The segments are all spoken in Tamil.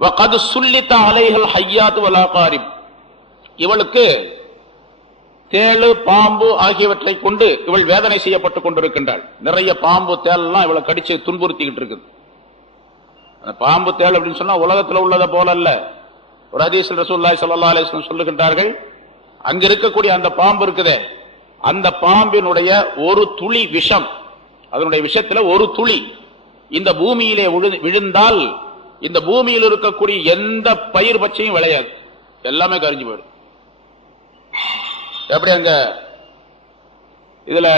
வகது சுல்லித அலைஹல் ஹய்யாத் வல் அகாரிப், இவளுக்கு தேளு பாம்பு ஆகியவற்றை கொண்டு இவள் வேதனை செய்யப்பட்டுக் கொண்டிருக்கின்றாள். நிறைய பாம்பு தேளெல்லாம் இவளை கடிச்சு துன்புறுத்திக்கிட்டு இருக்குது. அந்த பாம்பு தேள் அப்படின்னு சொன்னா உலகத்தில் உள்ளதை போல அல்ல. ஒரு ஹதீஸில் ரசூலுல்லாஹி ஸல்லல்லாஹு அலைஹி வஸல்லம் சொல்லுகின்றார்கள், அங்க இருக்கக்கூடிய அந்த பாம்பு இருக்குதே, அந்த பாம்பினுடைய ஒரு துளி விஷம், அதனுடைய விஷயத்துல ஒரு துளி இந்த பூமியிலே விழுந்தால் இந்த பூமியில் இருக்கக்கூடிய எந்த பயிர் பச்சையும் விளையாது, எல்லாமே கரிஞ்சு போயிடும். எப்படி அங்க இதுல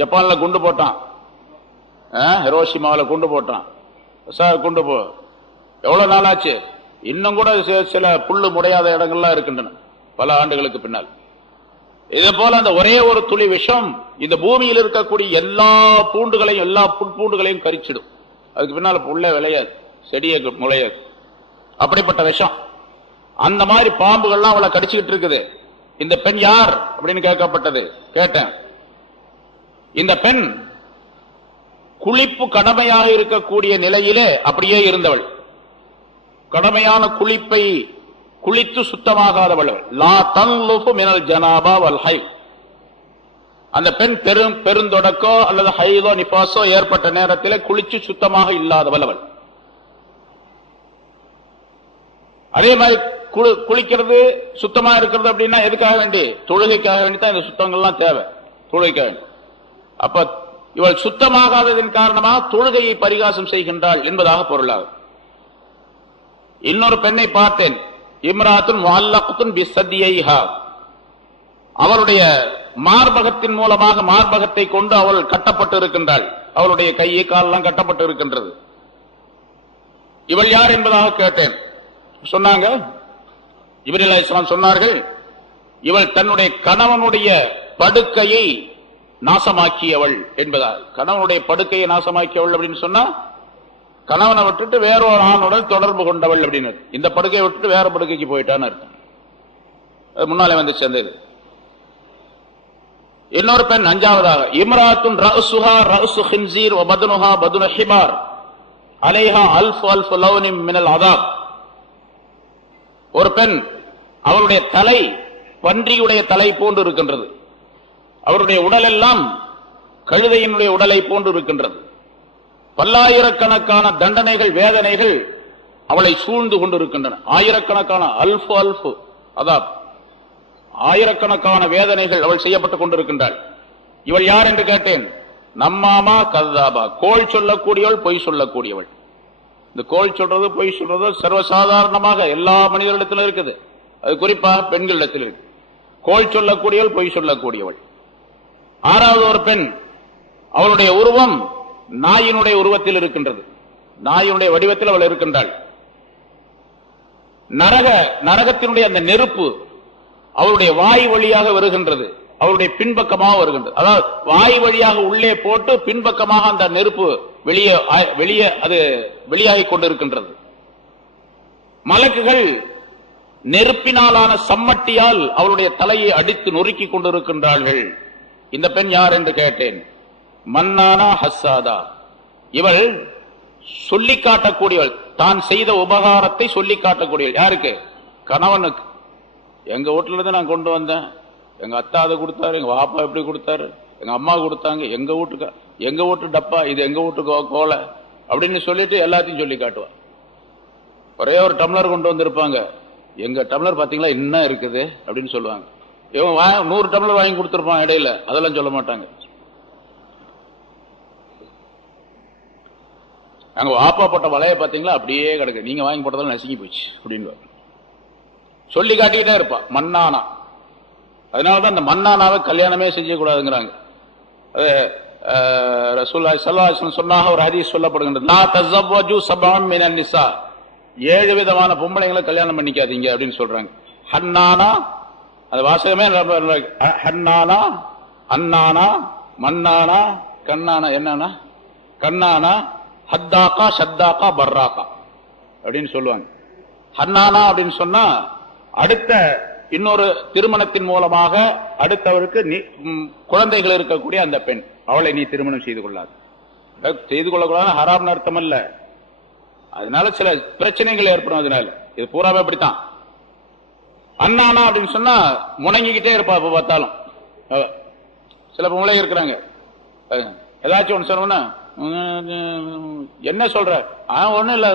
ஜப்பான்ல குண்டு போட்டான், ஹிரோஷிமாவில் குண்டு போட்டான், குண்டு போ எவ்வளவு நாள் ஆச்சு, இன்னும் கூட சில புல்லு முடையாத இடங்கள்லாம் இருக்கின்றன பல ஆண்டுகளுக்கு பின்னால். இதே போல அந்த ஒரே ஒரு துளி விஷம் இந்த பூமியில் இருக்கக்கூடிய எல்லா பூண்டுகளையும் எல்லா புற்பூண்டுகளையும் கரிச்சிடும். அதுக்கு பின்னால புல்ல விளையாது, செடியை முளையாது. அப்படிப்பட்ட விஷம். அந்த மாதிரி பாம்புகள்லாம் அவளை கடிச்சுக்கிட்டு இருக்குது. இந்த பெண் யார் அப்படின்னு கேட்கப்பட்டது. கேட்டேன். இந்த பெண் குளிப்பு கடமையாக இருக்கக்கூடிய நிலையிலே அப்படியே இருந்தவள். கடமையான குளிப்பை குளித்து சுத்தமாகாதவள். லா தன்லுஃபு மினல் ஜனாபா வல் ஹை. அந்த பெண் பெருந்தொடக்கோ அல்லது ஹைதோ நிபாசோ ஏற்பட்ட நேரத்திலே குளிச்சு சுத்தமாக இல்லாதவள் அவள். அதே மாதிரி குளிக்கிறது சுத்தமா இருக்கிறது அப்படின்னா எதுக்காக வேண்டி? தொழுகைக்காக வேண்டி தான் இந்த சுத்தங்கள்லாம் தேவை, தொழுகைக்காக வேண்டி. அப்ப இவள் சுத்தமாகாததின் காரணமாக தொழுகையை பரிகாசம் செய்கின்றாள் என்பதாக பொருளாகும். இன்னொரு பெண்ணை பார்த்தேன். இம்ராத்துன் முஅல்லகத்துன் பிஸதியைஹா, அவளுடைய மார்பகத்தின் மூலமாக மார்பகத்தை கொண்டு அவள் கட்டப்பட்டு இருக்கின்றாள். அவளுடைய கையை காலெல்லாம் கட்டப்பட்டு இருக்கின்றது. இவள் யார் என்பதாக கேட்டேன். சொன்னாங்க, ஜிப்ரீல் அலைஹிஸ்ஸலாம் சொன்னார்கள், இவள் தன்னுடைய கணவனுடைய படுக்கையை நாசமாக்கியவள் என்பதால். கணவனுடைய படுக்கையை நாசமாக்கியவள் அப்படின்னு சொன்னா கணவனை விட்டுட்டு வேற ஒரு ஆணுடன் தொடர்பு கொண்டவள் அப்படின்னு. இந்த படுக்கையை விட்டுட்டு வேற படுக்கைக்கு போயிட்டான்னு அர்த்தம். அது முன்னாலே வந்து சேர்ந்தது. இன்னொரு பெண் அஞ்சாவதாக, இம்ராத்துன் ரஅசுஹா ரஅசு ஹின்ஸீர் வ பத்னுஹா பத்னு ஹிமார் அலைஹா அல்ஃப் அல்ஃப் லவ்னின் மினல் அதாப். ஒரு பெண், அவருடைய தலை பன்றியுடைய தலை போன்று இருக்கின்றது. அவருடைய உடல் எல்லாம் கழுதையினுடைய உடலை போன்று இருக்கின்றது. பல்லாயிரக்கணக்கான தண்டனைகள் வேதனைகள் அவளை சூழ்ந்து கொண்டிருக்கின்றன. ஆயிரக்கணக்கான அல்ஃபு அல்ஃபு அதாப், ஆயிரக்கணக்கான வேதனைகள் அவள் செய்யப்பட்டுக் கொண்டிருக்கின்றாள். இவள் யார் என்று கேட்டேன். நம்மாமா கதாபா, கோள் சொல்லக்கூடியவள், பொய் சொல்லக்கூடியவள். இந்த கோள் சொல்றது பொய் சொல்றது சர்வசாதாரணமாக எல்லா மனிதர்களிடத்திலும் இருக்குது. அது குறிப்பாக பெண்களிடத்தில் இருக்கு. கோள் சொல்லக்கூடியவள், பொய் சொல்லக்கூடியவள். ஆறாவது ஒரு பெண், அவளுடைய உருவம் நாயினுடைய உருவத்தில் இருக்கின்றது. நாயினுடைய வடிவத்தில் அவள் இருக்கின்றாள். நரகத்தினுடைய அந்த நெருப்பு அவளுடைய வாய் வழியாக வருகின்றது, அவருடைய பின்பக்கமாக வருகின்றது. அதாவது வாய் வழியாக உள்ளே போட்டு பின்பக்கமாக அந்த நெருப்பு வெளியே அது வெளியாகி கொண்டிருக்கின்றது. மலக்குகள் நெருப்பினாலான சம்மட்டியால் அவளுடைய தலையை அடித்து நொறுக்கி கொண்டிருக்கின்றார்கள். இந்த பெண் யார் என்று கேட்டேன். மன்னானா ஹஸ்ஸாதா, இவள் சொல்லி காட்டக்கூடியவள், தான் செய்த உபகாரத்தை சொல்லி காட்டக்கூடியவள். யாருக்கு? கணவனுக்கு. எங்க வீட்டுல இருந்து நான் கொண்டு வந்தேன், எங்க அத்தா அதை கொடுத்தாரு, எங்க பாப்பா எப்படி கொடுத்தாரு, எங்க அம்மா கொடுத்தாங்க, எங்க வீட்டு டப்பா இது, எங்க வீட்டு கோலை அப்படின்னு சொல்லிட்டு எல்லாத்தையும் சொல்லி காட்டுவா. ஒரே ஒரு டம்ளர் கொண்டு வந்திருப்பாங்க, எங்க டம்ளர் பாத்தீங்களா என்ன இருக்குது அப்படின்னு சொல்லுவாங்க. இவன் 100 டம்ளர் வாங்கி கொடுத்திருப்பான் இடையில, அதெல்லாம் சொல்ல மாட்டாங்க. அங்க வாப்பா போட்ட வலைய பாத்தீங்களா அப்படியே கிடக்கு, நீங்க வாங்கி போட்டதால நசுங்கி போச்சு அப்படின்னு சொல்லி காட்டிக்கிட்டே இருப்பா. மன்னானா, அதனாலதான் அந்த மன்னானாவை கல்யாணமே செய்யக்கூடாதுங்கிறாங்க. ரசூலுல்லாஹி ஸல்லல்லாஹு அலைஹி வஸல்லம் சொன்னாக ஒரு ஹதீஸ் சொல்லப்படுகின்றது, லா தஸவ்வஜு சபஅம் மினன் நிஸா, 7 விதமான பொம்பளைங்களை கல்யாணம் பண்ணிக்காதீங்க அப்படின்னு சொல்றாங்க. ஹன்னானா, அது வாசகமே ஹன்னானா, அன்னானா, மன்னானா, கண்ணானா, என்னன்னா கண்ணானா, ஹத்தாக்கா, ஷத்தாக்கா, பர்ராக்கா அப்படின்னு சொல்லுவாங்க. ஹன்னானா அப்படின்னு சொன்னா அடுத்த இன்னொரு திருமணத்தின் மூலமாக அடுத்தவருக்கு குழந்தைகள் இருக்கக்கூடிய அந்த பெண், அவளை நீ திருமணம் செய்து கொள்ளாது. செய்து கொள்ளக்கூடாது ஹராம்னு அர்த்தம் அல்ல. அதனால சில பிரச்சனைகள் ஏற்படும். அதனால இது பூராவே அப்படித்தான். அண்ணானா அப்படின்னு சொன்னா முணங்கிக்கிட்டே இருப்பா. இப்ப பார்த்தாலும் சில பொம்பளை இருக்கிறாங்க, ஏதாச்சும் ஒண்ணு சொன்னா என்ன சொல்ற, ஒண்ணும் இல்ல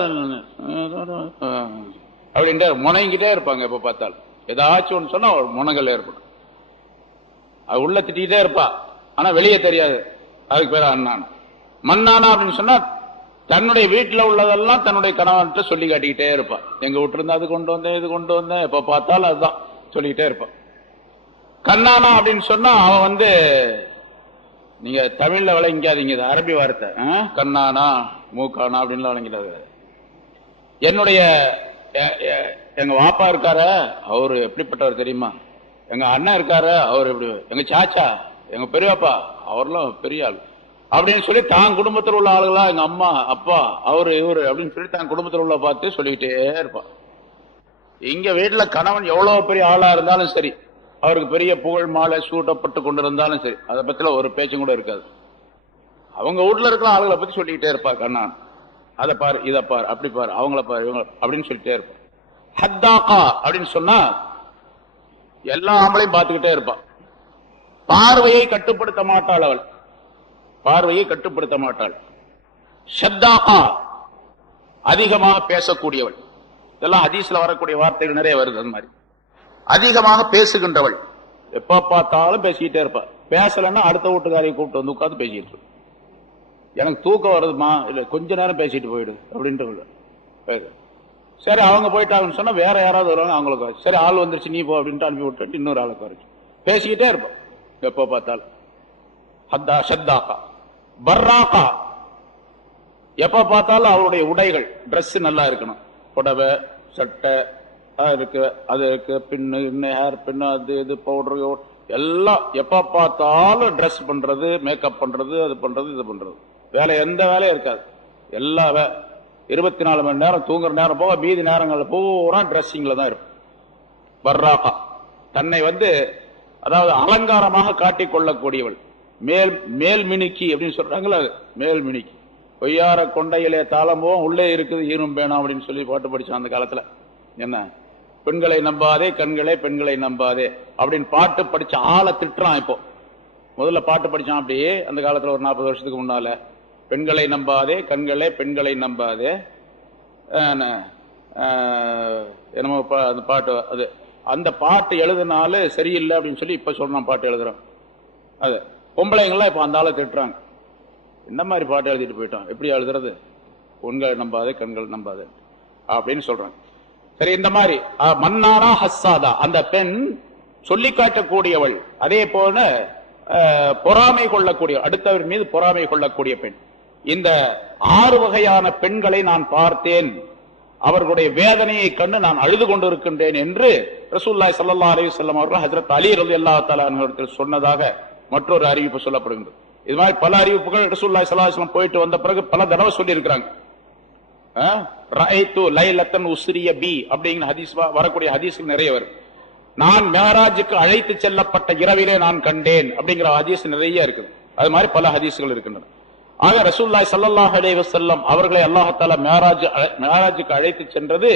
அப்படின்ட்டு முணங்கிட்டே இருப்பாங்க. எப்ப பார்த்தாலும் ஏதாச்சும் ஒண்ணு சொன்னா முனங்கல் ஏற்படும். அது உள்ள திட்டிகிட்டே இருப்பா, ஆனா வெளியே தெரியாது. அதுக்கு பேர் அண்ணானா. மண்ணானா அப்படின்னு சொன்னா தன்னுடைய வீட்டில் உள்ளதெல்லாம் தன்னுடைய கணவன்கிட்ட சொல்லி காட்டிக்கிட்டே இருப்பான். எங்க வீட்டு இருந்தா அது கொண்டு வந்தேன், இது கொண்டு வந்தேன், எப்ப பார்த்தாலும் அதுதான் சொல்லிக்கிட்டே இருப்பான். கண்ணானா அப்படின்னு சொன்னா அவன் நீங்க தமிழ்ல விளங்காதீங்க, இது அரபி வார்த்தை. கண்ணானா மூக்கானா அப்படின்னு விளங்கிடாது. என்னுடைய எங்க வாப்பா இருக்காரு, அவரு எப்படிப்பட்டவர் தெரியுமா? எங்க அண்ணன் இருக்காரு, அவர் எப்படி, எங்க சாச்சா, எங்க பெரியப்பா, அவர்லாம் பெரிய ஆள் அப்படின்னு சொல்லி தான் குடும்பத்தில் உள்ள ஆளுகளா, எங்க அம்மா அப்பா அவரு இவரு அப்படின்னு சொல்லி தான் குடும்பத்தில் உள்ள பார்த்து சொல்லிக்கிட்டே இருப்பான். இங்க வீட்டுல கணவன் எவ்வளவு பெரிய ஆளா இருந்தாலும் சரி, அவருக்கு பெரிய புகழ் மாலை சூட்டப்பட்டு கொண்டு இருந்தாலும் சரி, அதை பத்தில ஒரு பேச்சும் கூட இருக்காது. அவங்க வீட்டுல இருக்கிற ஆளுகளை பத்தி சொல்லிக்கிட்டே இருப்பா. கண்ணான் அதை பாரு, இதை பாரு, அப்படி பாரு, அவங்கள பாரு, இவங்க அப்படின்னு சொல்லிட்டே இருப்பான். ஹத்தாகா அப்படின்னு சொன்னா எல்லா ஆம்பளையும் பார்த்துக்கிட்டே இருப்பான். பார்வையை கட்டுப்படுத்த மாட்டாள் அவள், பார்வையை கட்டுப்படுத்த மாட்டாள். ஷத்தாகா அதிகமாக பேசக்கூடியவள். இதெல்லாம் ஹதீஸ்ல வரக்கூடிய வார்த்தைகள் நிறைய வருது. அது மாதிரி அதிகமாக பேசுகின்றவள், எப்ப பார்த்தாலும் பேசிக்கிட்டே இருப்பா. பேசலன்னா அடுத்த வீட்டுக்காரையை கூப்பிட்டு வந்து உட்காந்து பேசிட்டு இருக்கு. எனக்கு தூக்கம் வருதுமா, இல்ல கொஞ்ச நேரம் பேசிட்டு போயிடு அப்படின்ட்டு. சரி அவங்க போயிட்டாங்கன்னு சொன்னா வேற யாராவது வருவாங்க, அவங்களுக்கு சரி ஆள் வந்துருச்சு நீ போ அப்படின்ட்டு அனுப்பி விட்டு இன்னொரு ஆளுக்கு வரைக்கும் பேசிக்கிட்டே இருப்போம் எப்ப பார்த்தாலும். ஹத்தா ஷத்தாகா. பர்ராகா, எப்ப பார்த்தாலும் அவருடைய உடைகள் டிரெஸ் நல்லா இருக்கணும். புடவை சட்டை இருக்கு, அது இருக்கு, பின்னு இன்னும் ஹேர் பின்னு, அது இது பவுடர் எல்லாம் எப்ப பார்த்தாலும் ட்ரெஸ் பண்றது, மேக்கப் பண்றது, அது பண்றது, இது பண்றது. வேலை எந்த வேலையும் இருக்காது. எல்லா 24 மணி நேரம் தூங்குற நேரம் போக மீதி நேரங்கள் பூரா ட்ரெஸ்ஸிங்ல தான் இருக்கும். பர்ராகா, தன்னை அதாவது அலங்காரமாக காட்டிக் கொள்ளக்கூடியவள். மேல் மினுக்கி அப்படின்னு சொல்றாங்களா, மேல் மினுக்கி. பொய்யார கொண்டையிலே தாளம்போம் உள்ளே இருக்குது ஈரும் பேணாம் அப்படின்னு சொல்லி பாட்டு படிச்சான் அந்த காலத்துல. என்ன, பெண்களை நம்பாதே கண்களை பெண்களை நம்பாதே அப்படின்னு பாட்டு படிச்ச ஆளை திட்டுறான். இப்போ முதல்ல பாட்டு படிச்சான் அப்படியே அந்த காலத்துல ஒரு 40 வருஷத்துக்கு முன்னால. பெண்களை நம்பாதே கண்களை பெண்களை நம்பாதே என்னமோ அந்த பாட்டு, அது அந்த பாட்டு எழுதுனால சரியில்லை அப்படின்னு சொல்லி இப்ப சொல்றான் பாட்டு எழுதுறான். அது பொம்பளைங்கள்லாம் இப்ப அந்த ஆளை திட்டுறாங்க. இந்த மாதிரி பாட்டு எழுதிட்டு போயிட்டான், எப்படி எழுதுறது, பெண்களை நம்பாதே கண்கள் நம்பாதே அப்படின்னு சொல்றாங்க. சரி, இந்த மாதிரி மன்னானா ஹஸ்ஸாதா, அந்த பெண் சொல்லி காட்டக்கூடியவள். அதே போல பொறாமை கொள்ளக்கூடிய, அடுத்தவர் மீது பொறாமை கொள்ளக்கூடிய பெண். இந்த 6 வகையான பெண்களை நான் பார்த்தேன், அவர்களுடைய வேதனையை கண்டு நான் அழுது கொண்டிருக்கின்றேன் என்று ரசூலுல்லாஹி ஸல்லல்லாஹு அலைஹி வஸல்லம் அவர்கள் ஹஜ்ரத் அலி ரலியல்லாஹு தஆலா அன்ஹு சொன்னதாக மற்றொரு அறிவிப்பு சொல்லப்படுகின்றது. இது மாதிரி பல அறிவிப்புகள் ரசூலுல்லாஹி ஸல்லல்லாஹு அலைஹி வஸல்லம் போயிட்டு வந்த பிறகு பல தடவை சொல்லி இருக்கிறாங்க. ரஅய்து லைலத்தன் உஸ்ரிய பி அப்படிங்கிற ஹதீஸ் வரக்கூடிய ஹதீஸ்கள் நிறைய வரும். நான் மேராஜுக்கு அழைத்து செல்லப்பட்ட இரவிலே நான் கண்டேன் அப்படிங்கிற ஹதீஸ் நிறைய இருக்குது. அது மாதிரி பல ஹதீஸ்கள் இருக்கின்றன. ஆக ரசூலுல்லாஹி ஸல்லல்லாஹு அலைஹி வஸல்லம் அவர்களை அல்லாஹ் தஆலா மேராஜுக்கு அழைத்து சென்றது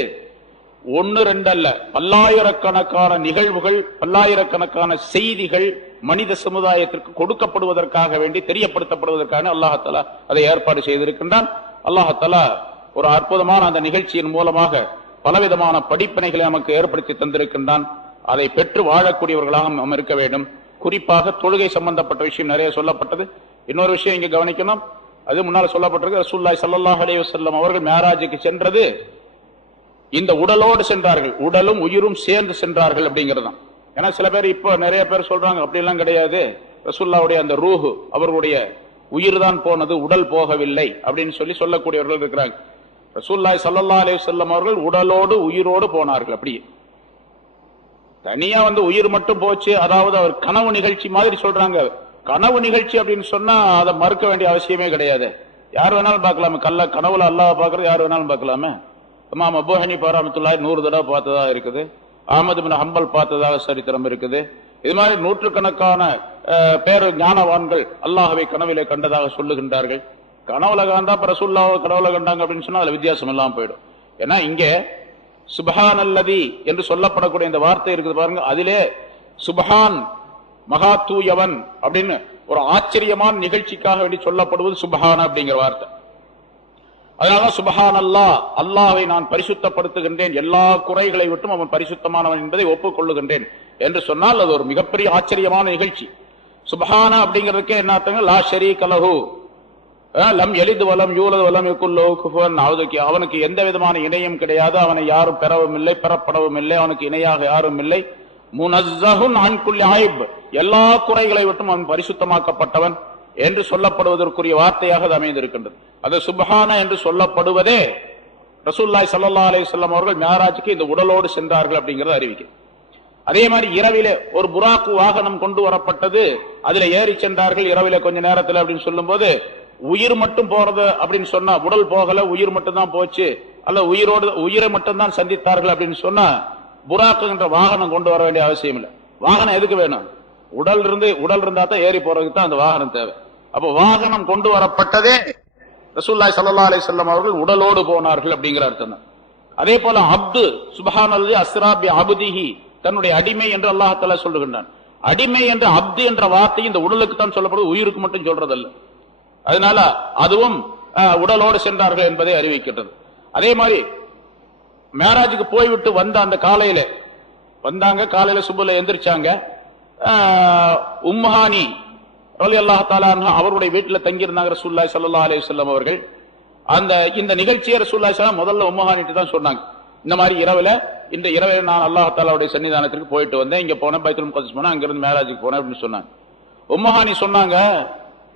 1 2 அல்ல, பல்லாயிரக்கணக்கான நிகழ்வுகள், பல்லாயிரக்கணக்கான செய்திகள் மனித சமுதாயத்திற்கு கொடுக்கப்படுவதற்காக வேண்டி, தெரியப்படுத்தப்படுவதற்காக அல்லாஹ் தஆலா அதை ஏற்பாடு செய்திருக்கின்றான். அல்லாஹ் தஆலா ஒரு அற்புதமான அந்த நிகழ்ச்சியின் மூலமாக பலவிதமான படிப்பினைகளை நமக்கு ஏற்படுத்தி தந்திருக்கின்றான். அதை பெற்று வாழக்கூடியவர்களாக நாம் இருக்க வேண்டும். குறிப்பாக தொழுகை சம்பந்தப்பட்ட விஷயம் நிறைய சொல்லப்பட்டது. இன்னொரு விஷயம் இங்க கவனிக்கணும், அது முன்னால் சொல்லப்பட்டிருக்கு. ரசூலுல்லாஹி ஸல்லல்லாஹு அலைஹி வஸல்லம் அவர்கள் மேராஜுக்கு சென்றது இந்த உடலோடு சென்றார்கள், உடலும் உயிரும் சேர்ந்து சென்றார்கள் அப்படிங்கிறது. ஏன்னா சில பேர் இப்ப நிறைய பேர் சொல்றாங்க அப்படி எல்லாம் கிடையாது, ரசூலுல்லாஹ்வுடைய அந்த ரூஹ், அவர்களுடைய உயிர் தான் போனது, உடல் போகவில்லை அப்படின்னு சொல்லக்கூடியவர்கள் இருக்கிறாங்க. ரசூலுல்லாஹி ஸல்லல்லாஹு அலைஹி வஸல்லம் அவர்கள் உடலோடு உயிரோடு போனார்கள். அப்படியே தனியா உயிர் மட்டும் போச்சு, அதாவது அவர் கனவு நிகழ்ச்சி மாதிரி சொல்றாங்க. கனவு நிகழ்ச்சி அப்படின்னு சொன்னா அதை மறுக்க வேண்டிய அவசியமே கிடையாது. யார் வேணாலும் பார்க்கலாமே, கனவுல அல்லாஹ் பார்க்கறது யார் வேணாலும் பார்க்கலாமே. இமாம் அபூ ஹனீஃபா ரஹ்மத்துல்லாஹி 100 தடவை பார்த்ததா இருக்குது. அஹ்மத் பின் ஹம்பல் பார்த்ததாக சரித்திரம் இருக்குது. இது மாதிரி நூற்றுக்கணக்கான பேர் ஞானவான்கள் அல்லாஹ்வை கனவிலே கண்டதாக சொல்லுகின்றார்கள். கனவுல காண்டா ரசூலுல்லாஹ் கனவுல கண்டாங்க அப்படின்னு சொன்னா அதுல வித்தியாசம் எல்லாம் போயிடும். ஏன்னா இங்க சுப்ஹானல்லதி என்று சொல்லப்படக்கூடிய இந்த வார்த்தை இருக்குது பாருங்க, அதிலே சுப்ஹான் மகா தூயவன் அப்படின்னு ஒரு ஆச்சரியமான நிகழ்ச்சிக்காக வேண்டி சொல்லப்படுவது சுப்ஹான் அப்படிங்கிற வார்த்தை. அதனால சுப்ஹான் அல்லாஹ், அல்லாஹ்வை நான் பரிசுத்தப்படுத்துகின்றேன், எல்லா குறைகளை விட்டும் அவன் பரிசுத்தமானவன் என்பதை ஒப்புக்கொள்ளுகின்றேன் என்று சொன்னால் அது ஒரு மிகப்பெரிய ஆச்சரியமான நிகழ்ச்சி. சுப்ஹான அப்படிங்கிறதுக்கே என்ன அர்த்தம்? லா ஷரீக லஹு, லம் யலித் வலம் யூலத் வலம் யகுல் லஹு குஃபுவன் அஹத், அவனுக்கு எந்த விதமான இணையும் கிடையாது, அவனை யாரும் பெறவும் இல்லை, பெறப்படவும் இல்லை, அவனுக்கு இணையாக யாரும் இல்லை. முனஸ்ஸஹுன் அன் குல்லி ஐப், எல்லா குறைகளை விட்டும் அவன் பரிசுத்தமாக்கப்பட்டவன் என்று சொல்லப்படுவதற்குரிய வார்த்தையாக அது அமைந்திருக்கின்றது. அது சுப்ஹான என்று சொல்லப்படுவதே ரசூலுல்லாஹி ஸல்லல்லாஹு அலைஹி வஸல்லம் அவர்கள் மிஅராஜுக்கு இந்த உடலோடு சென்றார்கள் அப்படிங்கறத அறிவிக்கிறது. அதே மாதிரி இரவிலே ஒரு புராக்கு வாகனம் கொண்டு வரப்பட்டது, அதுல ஏறி சென்றார்கள் இரவிலே கொஞ்ச நேரத்தில் அப்படின்னு சொல்லும் போது, உயிர் மட்டும் போறது அப்படின்னு சொன்னா, உடல் போகல உயிர் மட்டும் தான் போச்சு, அல்ல உயிரை மட்டும் தான் சந்தித்தார்கள் அப்படின்னு சொன்னா புராக்குன்ற வாகனம் கொண்டு வர வேண்டிய அவசியம் இல்லை. வாகனம் எதுக்கு வேணும்? உடல் இருந்தா தான் ஏறி போறதுக்கு தான் அந்த வாகனம் தேவை. அப்போ வாகனம் கொண்டு வரப்பட்டதே ரசூலுல்லாஹி ஸல்லல்லாஹு அலைஹி வஸல்லம் அவர்கள் உடலோடு போனார்கள் அப்படிங்கிற அர்த்தம் தான். அதே போல அப்து சுப்ஹானல்லாஹி அஸ்ரா பி அப்திஹி, தன்னுடைய அடிமை என்று அல்லாஹ் தஆலா சொல்லுகின்றான். அடிமை என்ற அப்து என்ற வார்த்தை இந்த உடலுக்கு தான் சொல்லப்படுது, உயிருக்கு மட்டும் சொல்றதல்ல. அதனால அதுவும் உடலோடு சென்றார்கள் என்பதை அறிவிக்கின்றது. அதே மாதிரி மேராஜுக்கு போய்விட்டு வந்த அந்த காலையில வந்தாங்க, காலையில சுபுல எந்திரிச்சாங்க. உம்மஹானி ரலியல்லாஹு தஆலா அன்ஹா அவருடைய வீட்டில் தங்கியிருந்தாங்க ரசூலுல்லாஹி ஸல்லல்லாஹு அலைஹி வஸல்லம் அவர்கள். இந்த நிகழ்ச்சியை ரசூலுல்லாஹி ஸல்லல்லாஹு அலைஹி வஸல்லம் முதல்ல உம்மஹானிட்டு தான் சொன்னாங்க. இந்த மாதிரி இந்த இரவில் நான் அல்லாஹ் தஆலாவுடைய சன்னிதானத்திற்கு போயிட்டு வந்தேன், இங்க போனேன், பைத்துல் முகத்தஸ் போனேன், அங்கிருந்து மேராஜுக்கு போனேன் அப்படின்னு சொன்னாங்க. உம்மஹானி சொன்னாங்க,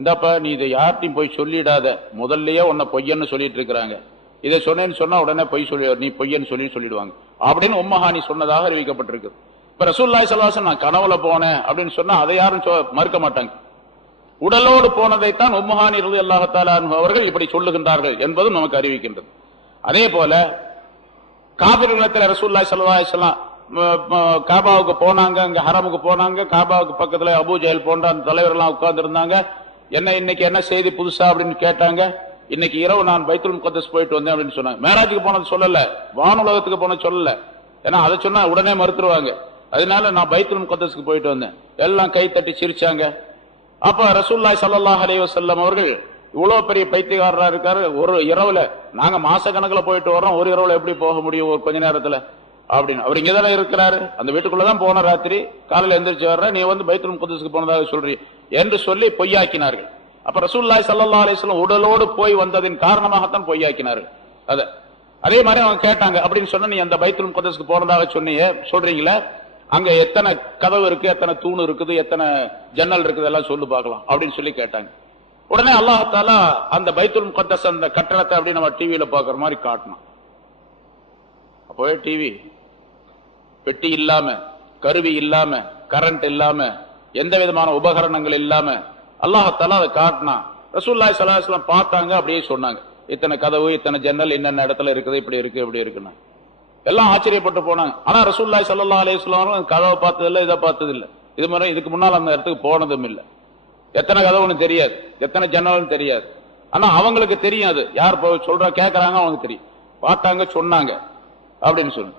இந்தப்பா நீ இதை யார்ட்டையும் போய் சொல்லிடாத, முதல்லயே உன்னை பொய்யன்னு சொல்லிட்டு இருக்கிறாங்க, இதை சொன்னேன்னு சொன்னா உடனே நீ பொய்யன்னு சொல்லிடுவாங்க அப்படின்னு உம்மஹானி சொன்னதாக அறிவிக்கப்பட்டிருக்கு. இப்ப ரசூலுல்லாஹி ஸல்லல்லாஹு அலைஹி வஸல்லம் நான் கனவுல போனேன் அப்படின்னு சொன்னா அதை யாரும் மறுக்க மாட்டாங்க. உடலோடு போனதைத்தான் உம்மஹானி ரலியல்லாஹு தஆலா அன்ஹு அவர்கள் இப்படி சொல்லுகின்றார்கள் என்பதும் நமக்கு அறிவிக்கின்றது. அதே போல காபிர்களிடத்தில் ரசூலுல்லாஹி ஸல்லல்லாஹு அலைஹி வஸல்லம் காபாவுக்கு போனாங்க, அங்க ஹரமுக்கு போனாங்க. காபாவுக்கு பக்கத்துல அபூ ஜஹல் போன்ற அந்த தலைவர்கள் உட்கார்ந்து இருந்தாங்க. இன்னைக்கு என்ன செய்தி புதுசா அப்படின்னு கேட்டாங்க. இன்னைக்கு இரவு நான் பைத்துல் முகத்தஸ் போயிட்டு வந்தேன் அப்படின்னு சொன்னாங்க. மேராஜுக்கு போனது சொல்லல, வானுலகத்துக்கு போனது சொல்லல, ஏன்னா அதை சொன்னா உடனே மறுத்துருவாங்க. அதனால நான் பைத்துல் முகத்தஸ்க்கு போயிட்டு வந்தேன், எல்லாம் கை தட்டி சிரிச்சாங்க. அப்ப ரசூலுல்லாஹி ஸல்லல்லாஹு அலைஹி வஸல்லம் அவர்கள் இவ்வளவு பெரிய பைத்தியக்காரரா இருக்காரு, ஒரு இரவுல நாங்க மாச கணக்குல போயிட்டு வர்றோம், ஒரு இரவுல எப்படி போக முடியும் ஒரு கொஞ்ச நேரத்துல அப்படின்னு. அவர் இங்கதானே இருக்கிறாரு, அந்த வீட்டுக்குள்ளதான் போன ராத்திரி, காலையில எந்திரிச்சு வர்ற, நீ வந்து பைத்துல் முகத்தஸ்க்கு போனதாக சொல்றீ என்று சொல்லி பொய்யாக்கினார்கள். அப்ப ரசூலுல்லாஹி ஸல்லல்லாஹு அலைஹி வஸல்லம் உடலோடு போய் வந்ததின் காரணமாகத்தான் பொய்யாக்கினார்கள். அதே மாதிரி அவங்க கேட்டாங்க, அப்படின்னு சொன்னா நீ அந்த பைத்துல் முகத்தஸ்க்கு போனதாக சொல்றீங்களே, அங்க எத்தனை கதவு இருக்கு, எத்தனை தூணு இருக்குது, எத்தனை ஜன்னல் இருக்குது, எல்லாம் சொல்லு பார்க்கலாம் அப்படின்னு சொல்லி கேட்டாங்க. உடனே அல்லாஹ் தஆலா அந்த பைத்துல் முகத்தஸ் அந்த கட்டடத்தை அப்படி நம்ம டிவியில பாக்குற மாதிரி காட்டணும். அப்போவே டிவி பெட்டி இல்லாம, கருவி இல்லாம, கரண்ட் இல்லாம, எந்த விதமான உபகரணங்கள் இல்லாம அல்லாஹ் தஆலா அதை காட்டினா. ரசூலுல்லாஹி ஸல்லல்லாஹு அலைஹி வஸல்லம் பார்த்தாங்க, அப்படியே சொன்னாங்க, இத்தனை கதவு, இத்தனை ஜன்னல், என்னென்ன இடத்துல இருக்குது, இப்படி இருக்கு, இப்படி இருக்குன்னு எல்லாம் ஆச்சரியப்பட்டு போனாங்க. ஆனா ரசூலுல்லாஹி ஸல்லல்லாஹு அலைஹி வஸல்லம் கதவை பார்த்ததில்லை, இதை பார்த்ததில்லை, இது மாதிரி இதுக்கு முன்னால் அந்த இடத்துக்கு போனதும் இல்லை. எத்தனை கதவுன்னு தெரியாது, எத்தனை ஜன்னல்னு தெரியாது. ஆனா அவங்களுக்கு தெரியும், அது யார் சொல்ற கேட்கறாங்க அவங்களுக்கு தெரியும். பார்த்தாங்க, சொன்னாங்க அப்படின்னு சொல்லு.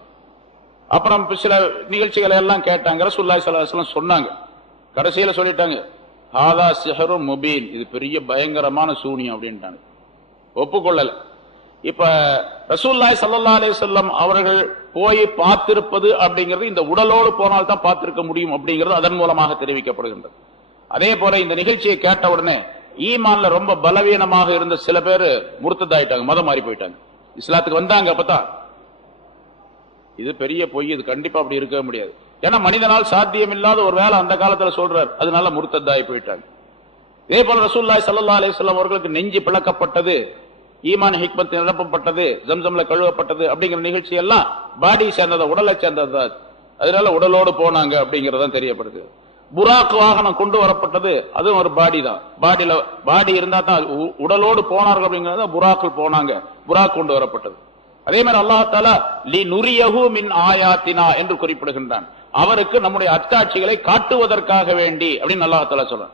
அப்புறம் சில நிகழ்ச்சிகளை எல்லாம் கேட்டாங்க. ரசூலுல்லாஹி ஸல்லல்லாஹு அலைஹி வஸல்லம் சொன்னாங்க, கடைசியில சொல்லிட்டாங்க, ஹாதா சிஹ்ரும் முபீன், இது பெரிய பயங்கரமான சூனியம் அப்படின்ட்டாங்க, ஒப்புக்கொள்ளல. இப்ப ரசூலுல்லாஹி ஸல்லல்லாஹு அலைஹி வஸல்லம் அவர்கள் போய் பார்த்திருப்பது அப்படிங்கிறது இந்த உடலோடு போனால் தான் பார்த்திருக்க முடியும் அப்படிங்கிறது அதன் மூலமாக தெரிவிக்கப்படுகின்றது. அதே போல இந்த நிகழ்ச்சியை கேட்ட உடனே ஈமான்ல ரொம்ப பலவீனமாக இருந்த சில பேர் முர்த்ததாயிட்டாங்க, மதம் மாறி போயிட்டாங்க, இஸ்லாத்துக்கு வந்தாங்க. அப்பதான் இது பெரிய பொய், இது கண்டிப்பா அப்படி இருக்க முடியாது, ஏன்னா மனிதனால் சாத்தியம் இல்லாத ஒரு வேலை அந்த காலத்துல சொல்றாரு, அதனால முர்த்ததாயி போயிட்டாங்க. இதே போல ரசூலுல்லாஹி ஸல்லல்லாஹு அலைஹி வஸல்லம் அவர்களுக்கு நெஞ்சு பிளக்கப்பட்டது, ஈமான் ஹிக்மத் நிரப்பப்பட்டது, ஜம்சம்ல கழுவப்பட்டது அப்படிங்கிற நிகழ்ச்சி எல்லாம் பாடி சேர்ந்தது, உடலை சேர்ந்தது. அதனால உடலோடு போனாங்க அப்படிங்கறதான் தெரியப்படுது. புராக் வாகனம் கொண்டு வரப்பட்டது, அதுவும் ஒரு பாடி தான். பாடி இருந்தா தான் உடலோடு போனார்கள் அப்படிங்கறத புராக்கில் போனாங்க, புராக் கொண்டு வரப்பட்டது. அதே மாதிரி அல்லாஹ் தஆலா லி நுரியஹு மின் ஆயாத்தினா என்று குறிப்பிடுகின்றான், அவருக்கு நம்முடைய அத்தாட்சிகளை காட்டுவதற்காக வேண்டி அப்படின்னு அல்லாஹ் தஆலா சொல்றான்.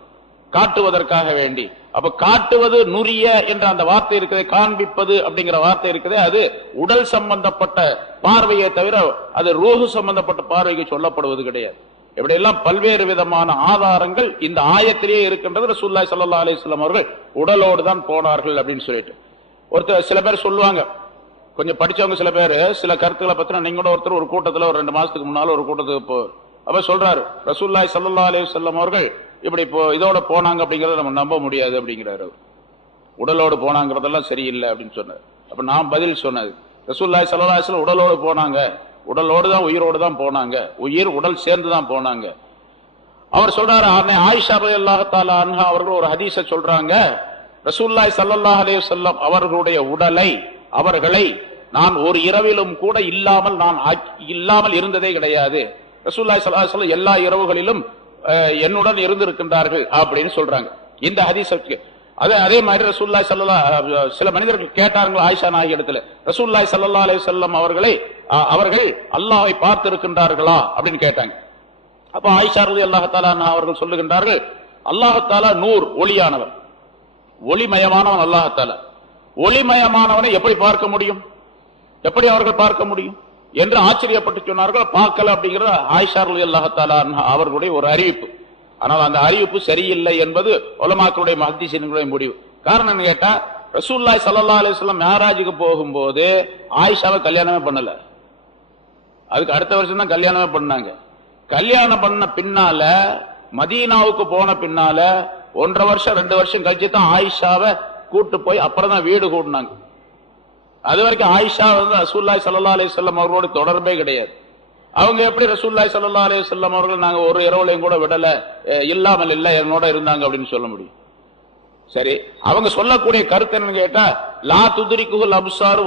காட்டுவதற்காக வேண்டி. அப்ப காட்டுவது நுரிய என்ற அந்த வார்த்தை இருக்கிறது, காண்பிப்பது அப்படிங்கிற வார்த்தை இருக்குது, அது உடல் சம்பந்தப்பட்ட பார்வையை தவிர அது ரூஹு சம்பந்தப்பட்ட பார்வைக்கு சொல்லப்படுவது கிடையாது. இப்படியெல்லாம் பல்வேறு விதமான ஆதாரங்கள் இந்த ஆயத்திலேயே இருக்கின்றது. ரசூலுல்லாஹி ஸல்லல்லாஹு அலைஹி வஸல்லம் அவர்கள் உடலோடு தான் போனார்கள் அப்படின்னு சொல்லிட்டு ஒருத்தர் சில பேர் சொல்லுவாங்க, கொஞ்சம் படிச்சவங்க சில பேர் சில கருத்துக்களை பத்தின. நீங்க கூட ஒருத்தர் ஒரு கூட்டத்தில் ஒரு 2 மாசத்துக்கு முன்னால ஒரு கூட்டத்துக்கு அப்ப சொல்றாரு, ரசூலுல்லாஹி ஸல்லல்லாஹு அலைஹி வஸல்லம் அவர்கள் இப்படி இதோட போனாங்க அப்படிங்கறத நம்ம நம்ப முடியாது அப்படிங்கிறாரு. உடலோடு போனாங்கிறதெல்லாம் சரியில்லை அப்படின்னு சொன்னார். அப்ப நான் பதில் சொன்னது, ரசூலுல்லாஹி ஸல்லல்லாஹு அலைஹி வஸல்லம் உடலோடு போனாங்க, உடலோடு தான் உயிரோடு தான் போனாங்க, உயிர் உடல் சேர்ந்து தான் போனாங்க. அவர் சொல்றாரு, ஆயிஷா ரலியல்லாஹு தஆலா அன்ஹா அவர்கள் ஒரு ஹதீஸை சொல்றாங்க, ரசூலுல்லாஹி ஸல்லல்லாஹு அலைஹி வஸல்லம் அவர்களுடைய அவர்களை நான் ஒரு இரவிலும் கூட இல்லாமல் இருந்ததே கிடையாது. ரசூலுல்லாஹி ஸல்லல்லாஹு அலைஹி வஸல்லம் எல்லா இரவுகளிலும் என்னுடன் இருந்திருக்கின்றார்கள் அப்படின்னு சொல்றாங்க. இந்த ஹதீஸுக்கு அதே மாதிரி ரசூலுல்லாஹி ஸல்லல்லாஹு சில மனிதர்கள் கேட்டார்கள் ஆயிஷா நாயகி இடத்துல, ரசூலுல்லாஹி ஸல்லல்லாஹு அலைஹி வஸல்லம் அவர்கள் அல்லாஹ்வை பார்த்து இருக்கின்றார்களா அப்படின்னு கேட்டாங்க. அப்ப ஆயிஷா ரலியல்லாஹு தஆலா அன்ஹா அவர்கள் சொல்லுகின்றார்கள், அல்லாஹ் தஆலா நூர், ஒளியானவன், ஒளிமயமானவன். அல்லாஹ் தஆலா ஒளிமயமானவனை எப்படி பார்க்க முடியும், எப்படி அவர்கள் பார்க்க முடியும் என்று ஆச்சரியப்பட்டு சொன்னார்கள். பார்க்கல அப்படிங்கிறது ஆயிஷா ரலியல்லாஹு தஆலா அன்ஹா அவர்களுடைய ஒரு அறிவிப்பு. ஆனால் அந்த அறிவிப்பு சரியில்லை என்பது உலமாக்களுடைய முஹத்திஸீன்களுடைய முடிவு. காரணம் என்ன கேட்டா, ரசூலுல்லாஹி ஸல்லல்லாஹு அலைஹி வஸல்லம் மிஅராஜுக்கு போகும்போது ஆயிஷாவை கல்யாணமே பண்ணல, அதுக்கு அடுத்த வருஷம் தான் கல்யாணமே பண்ணாங்க. கல்யாணம் பண்ண பின்னால மதீனாவுக்கு போன பின்னால 1.5 வருஷம் 2 வருஷம் கழிச்சு தான் ஆயிஷாவை கூட்டு போய் அப்புறம் தான் வீடு கூட்டினாங்க. அது வரைக்கும் ஆயிஷா ரசூலுல்லாஹி ஸல்லல்லாஹு அலைஹி வஸல்லம் அவர்களோட தொடர்பே கிடையாது. அவங்க எப்படி ரசூலுல்லாஹி ஸல்லல்லாஹு அலைஹி வஸல்லம் அவர்கள் நாங்க ஒரு இரவுலையும் கூட விடல, இல்லாமல் இல்ல என்னோட இருந்தாங்க அப்படின்னு சொல்ல முடியும்? சரி, அவங்க சொல்லக்கூடிய கருத்து என்னன்னு கேட்டா, லா துத்ரிகுல் அப்சார்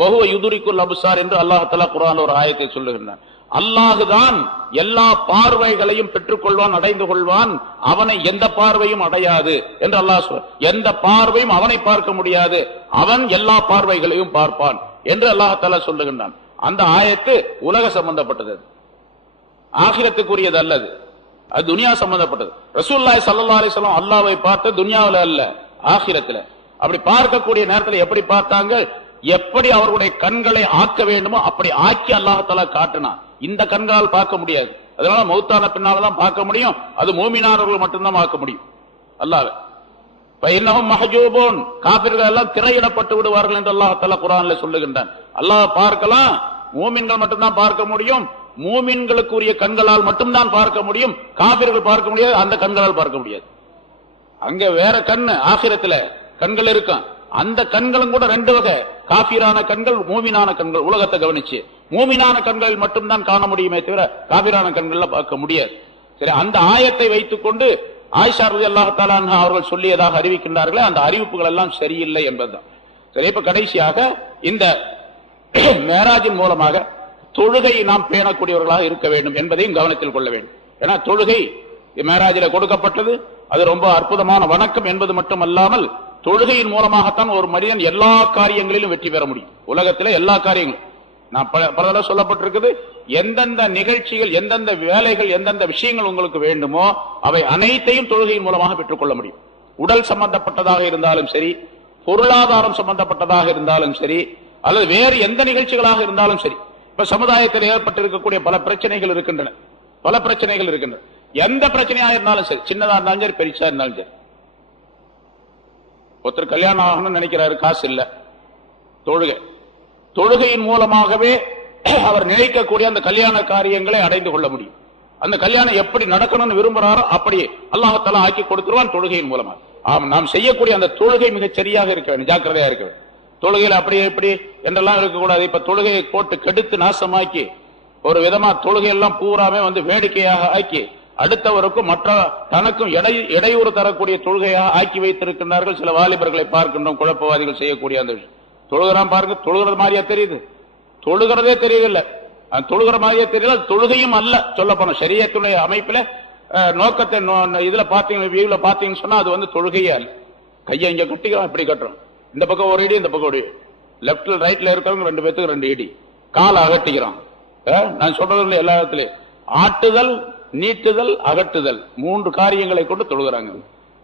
வஹுவ யுத்ரிகுல் அப்சார் என்று அல்லாஹ் தஆலா குர்ஆன்ல ஒரு ஆயத்தை சொல்லுகிறான். அல்லாஹுதான் எல்லா பார்வைகளையும் பெற்றுக்கொள்வான், அடைந்து கொள்வான், அவனை எந்த பார்வையும் அடையாது என்று அல்லாஹ் சொல்றான். எந்த பார்வையும் அவனை பார்க்க முடியாது, அவன் எல்லா பார்வைகளையும் பார்ப்பான் என்று அல்லாஹ் தஆலா சொல்லுகின்றான். அந்த ஆயத்து உலக சம்பந்தப்பட்டது, ஆகிரத்துக்குரியது அல்லது, அது துனியா சம்பந்தப்பட்டது. ரசூலுல்லாஹி ஸல்லல்லாஹு அலைஹி வஸல்லம் அல்லாஹ்வை பார்த்து துனியாவுல அல்ல, ஆகிரத்துல. அப்படி பார்க்கக்கூடிய நேரத்தில் எப்படி பார்த்தாங்க, எப்படி அவர்களுடைய கண்களை ஆக்க வேண்டுமோ அப்படி ஆக்கி அல்லாஹ் தஆலா காட்டினான். இந்த கண்களால் பார்க்க முடியாது, அதனால மௌத்தான பின்னால்தான் பார்க்க முடியும். அது மூமினானவர்கள் மட்டும்தான் பார்க்க முடியும் அல்லாஹ். இன்னஹும் மஹஜூபூன், காபிர்கள் எல்லாம் திரையிடப்பட்டு விடுவார்கள் என்று அல்லாஹ் தஆலா குர்ஆன்ல சொல்லுகின்றான். அல்லாஹ் பார்க்கலாம், மூமின்கள் மட்டும்தான் பார்க்க முடியும், மூமின்களுக்குரிய கண்களால் மட்டும்தான் பார்க்க முடியும். காபிர்கள் பார்க்க முடியாது, அந்த கண்களால் பார்க்க முடியாது. அங்க வேற கண்ணு ஆகிரத்துல கண்கள் இருக்கும், அந்த கண்களும் கூட 2 வகை, காபிரான கண்கள், மூமினான கண்கள். உலகத்தை கவனிச்சு மூமினான கண்கள் மட்டும்தான் காண முடியுமே தவிர காபிரான கண்கள்ல பார்க்க முடியாது. சரி, அந்த ஆயத்தை வைத்துக் கொண்டு ஆயிஷா ரலியல்லாஹு தஆலா அன்ஹா அவர்கள் சொல்லியதாக அறிவிக்கின்றார்களே, அந்த அறிவிப்புகள் எல்லாம் சரியில்லை என்பதுதான். சரி, இப்ப கடைசியாக இந்த மேராஜின் மூலமாக தொழுகை நாம் பேணக்கூடியவர்களாக இருக்க வேண்டும் என்பதையும் கவனத்தில் கொள்ள வேண்டும். ஏன்னா தொழுகை மேராஜில கொடுக்கப்பட்டது, அது ரொம்ப அற்புதமான வணக்கம் என்பது மட்டுமல்லாமல் தொழுகையின் மூலமாகத்தான் ஒரு மனிதன் எல்லா காரியங்களிலும் வெற்றி பெற முடியும். உலகத்தில் எல்லா காரியங்களும் நான் பல தடவை சொல்லப்பட்டிருக்குது, எந்தெந்த நிகழ்ச்சிகள், எந்தெந்த வேலைகள், எந்தெந்த விஷயங்கள் உங்களுக்கு வேண்டுமோ அவை அனைத்தையும் தொழுகையின் மூலமாக பெற்றுக்கொள்ள முடியும். உடல் சம்பந்தப்பட்டதாக இருந்தாலும் சரி, பொருளாதாரம் சம்பந்தப்பட்டதாக இருந்தாலும் சரி, அல்லது வேறு எந்த நிகழ்ச்சிகளாக இருந்தாலும் சரி. இப்ப சமுதாயத்தில் ஏற்பட்டிருக்கக்கூடிய பல பிரச்சனைகள் இருக்கின்றன, பல பிரச்சனைகள் இருக்கின்றன. எந்த பிரச்சனையா இருந்தாலும் சரி, சின்னதா இருந்தாலும் சரி, பெருசா இருந்தாலும் சரி. ஒருத்தர் கல்யாணம் ஆகணும்னு நினைக்கிறாரு, காசு இல்ல, தொழுகையின் மூலமாகவே அவர் நினைக்கக்கூடிய அந்த கல்யாண காரியங்களை அடைந்து கொள்ள முடியும். அந்த கல்யாணம் எப்படி நடக்கணும்னு விரும்புறாரோ அப்படி அல்லாஹ் தஆலா ஆக்கி கொடுத்துருவான் தொழுகையின் மூலமாக. நாம் செய்யக்கூடிய அந்த தொழுகை மிகச் சரியாக இருக்க வேண்டும், ஜாக்கிரதையா இருக்க வேண்டும். தொழுகையில் அப்படி எப்படி என்றெல்லாம் இருக்கக்கூடாது. இப்ப தொழுகையை போட்டு கெடுத்து நாசமாக்கி ஒரு விதமா தொழுகையெல்லாம் பூராமே வேடிக்கையாக ஆக்கி அடுத்தவருக்கும் மற்ற தனக்கும் இடையூறு தரக்கூடிய தொழுகையாக ஆக்கி வைத்திருக்கின்றார்கள். சில வாலிபர்களை பார்க்கின்றோம், குழப்பவாதிகள் செய்யக்கூடிய அந்த விஷயம். தொழுகிறான் பாருங்க, தொழுகிறது மாதிரியா தெரியுது, தொழுகிறதே தெரியல, தொழுகிற மாதிரியே தெரியல, தொழுகையும் அல்ல. சொல்ல போன ஷரியத்துடைய அமைப்புல நோக்கத்தை இதுல பாத்தீங்கன்னா, வியூல பாத்தீங்கன்னு சொன்னா அது தொழுகையே அல்ல. கையை இங்க கட்டிக்கிறோம், இப்படி கட்டுறோம், இந்த பக்கம் ஒரு இடி, இந்த பக்கம் ஒரு லெப்ட்ல ரைட்ல இருக்கிறவங்க 2 பேத்துக்கு 2 இடி, காலை அகட்டிக்கிறோம். நான் சொல்றது எல்லா இடத்துலயும் ஆட்டுதல் நீட்டுதல், அகட்டுதல், 3 காரியங்களை கொண்டு தொழுகிறாங்க.